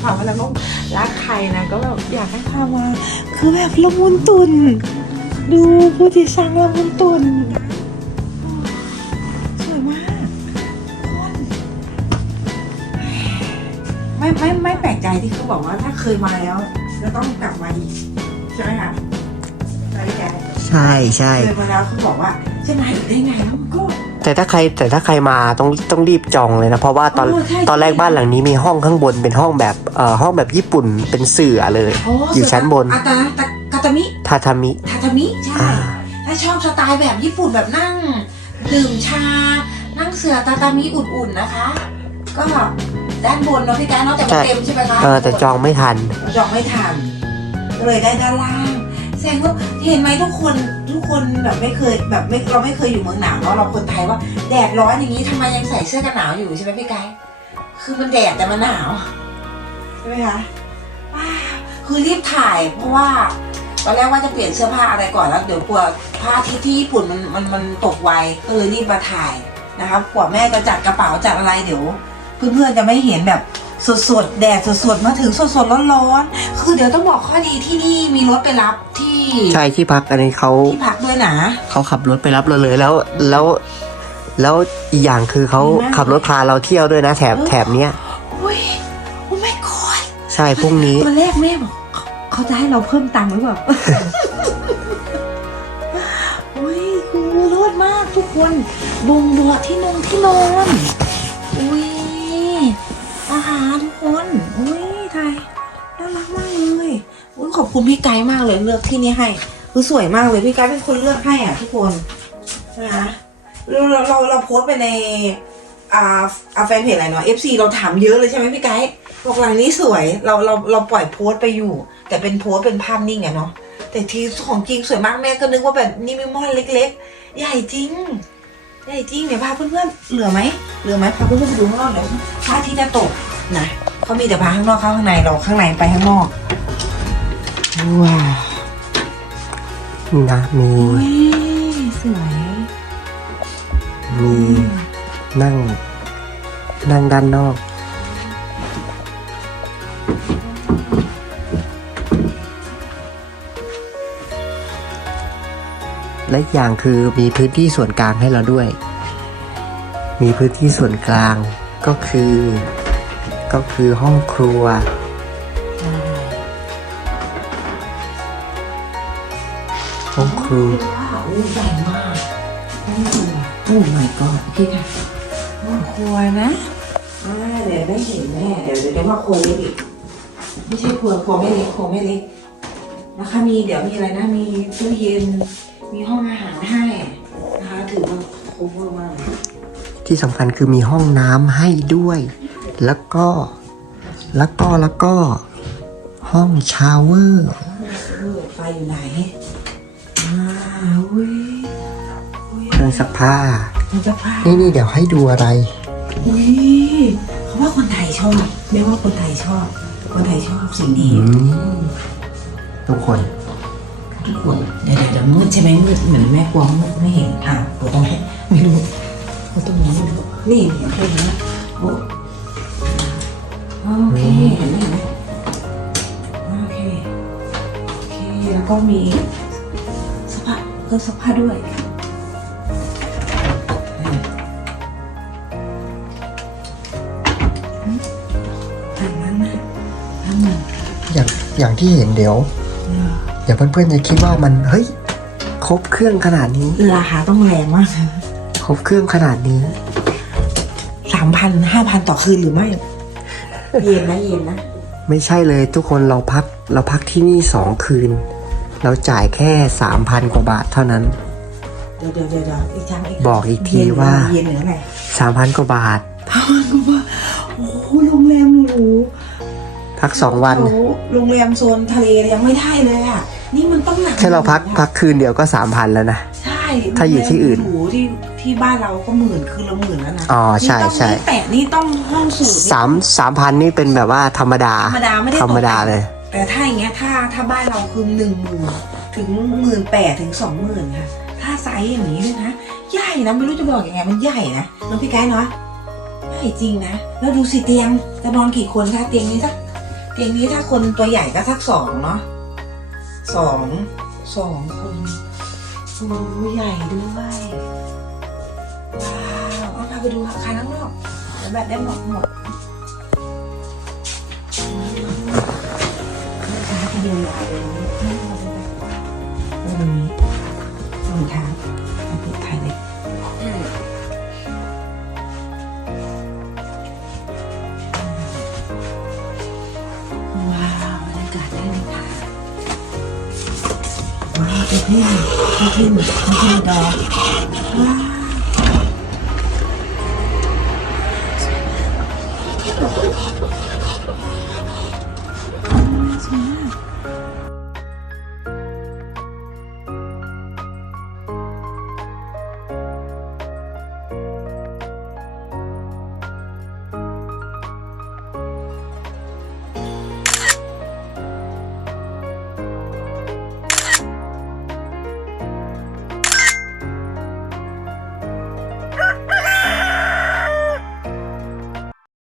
พามาแล้วก็รักใครนะก็แบบอยากให้พามา คือแบบละมุนตุน ดูผู้ที่สร้างละมุนตุนสวยมากคนไม่ไม่ไม่แปลกใจที่เขาบอกว่าถ้าเคยมาแล้วจะต้องกลับมาอีกใช่ไหมคะใช่แกใช่ใช่เคยมาแล้วเขาบอกว่าจะมาอีกได้ไงแล้วมันก็ แต่ถ้าใครแต่ถ้าใครมาต้องต้องรีบจองเลยนะ เพราะว่าตอนเออใช่ ตอนแรกบ้านหลังนี้มีห้องข้างบนเป็นห้องแบบเอ่อห้องแบบญี่ปุ่นเป็นเสื่อเลยโอ้อยู่ชั้นบนอาตาตะกาตามิทาทามิ ทาทามิใช่ อ่า ถ้าชอบสไตล์แบบญี่ปุ่นแบบนั่ง ดื่มชา นั่งเสือตาตามิอุ่นๆนะคะ ก็ด้านบนเนาะพี่แกเนอกจากมันเต็มใช่ไหมคะเออแต่จองไม่ทัน จองไม่ทันก็เลยได้ด้านล่าง แสดงว่าเห็นไหมทุกคนทุกคนแบบไม่เคยแบบไม่เราไม่เคยอยู่เมืองหนาวเนาะเราคนไทยว่าแดดร้อนอย่างนี้ทำไมยังใส่เสื้อกันหนาวอยู่ใช่ไหมพี่ไกด์คือมันแดดแต่มันหนาวใช่ไหมคะว้าวคือรีบถ่ายเพราะว่าตอนแรกว่าจะเปลี่ยนเสื้อผ้าอะไรก่อนแล้ว เดี๋ยวกลัวพระอาทิตย์ที่ญี่ปุ่นมันมันมันตกไวก็เลยรีบมาถ่ายนะคะกว่าแม่จะจัดกระเป๋าจัดอะไรเดี๋ยว เพื่อนๆจะไม่เห็นแบบ สดๆแดดสดๆมาถึงสดๆร้อนๆคือเดี๋ยวต้องบอกข้อดีที่นี่มีรถไปรับที่ใช่ที่พักอันนี้เขาที่พักด้วยนะเขาขับรถไปรับเราเลยแล้วแล้ว แล้วอีกอย่างคือเขาดีมากขับรถพาเราเที่ยวด้วยนะแถบแถบเนี้ยอุ้ยโอ้ไม่กอดใช่พรุ่งนี้ตอนแรกแม่บอกเขาเขาจะให้เราเพิ่มตังค์หรือเปล่าอุ้ยคือรอดมากทุกคนบงบัวที่นงที่นอนอุ้ย อาหารทุกคนอุ้ยไทยน่ารักมากเลยอุ้ยขอบคุณพี่ไกด์มากเลยเลือกที่นี่ให้คือสวยมากเลยพี่ไกด์เป็นคนเลือกให้อะทุกคนนะคะเราเราเราโพสไปในอ่าอ่าแฟนเพจอะไรเนาะ FC เราถามเยอะเลยใช่ไหมพี่ไกด์บอกหลังนี้สวยเราเราเราปล่อยโพสไปอยู่ แต่เป็นโพสเป็นภาพนิ่งอะเนาะแต่ทีของจริงสวยมากแม่ก็นึกว่าแบบนิมิมอนเล็ก ๆ ใหญ่จริงใหญ่จริงเดี๋ยวพาเพื่อนๆเหลือไหมเหลือไหมพาเพื่อนๆไปดูข้างนอกเดี๋ยวพระอาทิตย์จะตก นะเขามีแต่พาข้างนอกเข้าข้างในเราข้างในไปข้างนอกว้าวนี่นะมีอุ้ยสวยมีนั่ง นั่งด้านนอก และอีกอย่างคือมีพื้นที่ส่วนกลางให้เราด้วย มีพื้นที่ส่วนกลางก็คือ ก็คือห้องครัว ห้องครัวว้าวอุ้ยใหญ่มากห้องครัวโอ้ my god โอเคค่ะห้องครัวนะอ่าเดี๋ยวได้เห็นแม่เดี๋ยวเดี๋ยวมาครัวเล็กอีกไม่ใช่ครัวครัวไม่เล็กครัวไม่เล็กนะคะมีเดี๋ยวมีอะไรนะมีตู้เย็นมีห้องอาหารให้นะคะถือว่าโคเวอร์มากเลยที่สำคัญคือมีห้องน้ำให้ด้วย แล้วก็ แล้วก็ แล้วก็ ห้องชาวเวอร์เออไฟอยู่ไหนอ้าวอุ้ยอุ้ยเครื่องซักผ้า มันจะพานี่นี่เดี๋ยวให้ดูอะไร อุ้ยเขาว่าคนไทยชอบเรียกว่าคนไทยชอบ คนไทยชอบสิ่งนี้อืมทุกคน ทุกคนเดี๋ยวเดี๋ยวเดี๋ยวมืดใช่ไหมมืดเหมือนแม่กลัวมืดไม่เห็นอ่าวตัวตรงไหนไม่รู้ตัวตรงนี้ไม่รู้นี่เห็นแค่นี้นะโอ้ โอเคเห็นไหมเห็นไหมโอเคโอเค แล้วก็มีสภาเครื่องซักผ้าด้วยอันนั้นนะอันนั้นอย่างอย่างที่เห็นเดี๋ยวเดี๋ยวเพื่อนๆจะคิดว่ามันเฮ้ยครบเครื่องขนาดนี้ราคาต้องแรงมากครบเครื่องขนาดนี้สามพันห้าพันต่อคืนหรือไม่ เย็นนะเย็นนะ ไม่ใช่เลยทุกคนเราพักเราพักที่นี่สองคืน เราจ่ายแค่สามพันกว่าบาทเท่านั้น เดี๋ยวเดี๋ยวเดี๋ยวเดี๋ยวอีกครั้งอีกครั้งบอกอีกทีเย็นเหรอว่า เย็นเหนืออะไรสามพันกว่าบาทห้าพันกว่าบาทโอ้โหโรงแรมหรูพักสองวัน โอ้โหโรงแรมโซนทะเลยังไม่ได้เลยอะ นี่มันต้องหนักแค่เราพักพักคืนเดียวก็สามพันแล้วนะ ใช่ ถ้าอยู่ที่อื่นโรงแรมหรูที่ที่บ้านเราก็หมื่นคือละหมื่นแล้วนะอ๋อใช่นี่ต้องใช่ไม่แตะนี่ต้องห้องสูตรสามสามพันนี่เป็นแบบว่าธรรมดา ธรรมดาไม่ได้ธรรมดาเลย แต่ถ้าอย่างเงี้ยถ้าถ้าบ้านเราคือหนึ่งหมื่นถึงหมื่นแปดถึงสองหมื่นค่ะ ถ้าไซส์อย่างนี้ด้วยนะใหญ่นะไม่รู้จะบอกยังไงมันใหญ่นะน้องพี่ไกด์เนาะใหญ่จริงนะแล้วดูสิเตียงจะนอนกี่คนคะเตียงนี้สักเตียงนี้ถ้าคนตัวใหญ่ก็สักสองเนาะสองสองคน โอ้ใหญ่ด้วย ว้าวเอาพาไปดูราคารข้างนอกเดี๋ยวแบบได้หมดหมดราคาที่เดียวเลยนี่ตรงนี้รองเท้าาวเอ็ดนี่เอ็ดนี่เ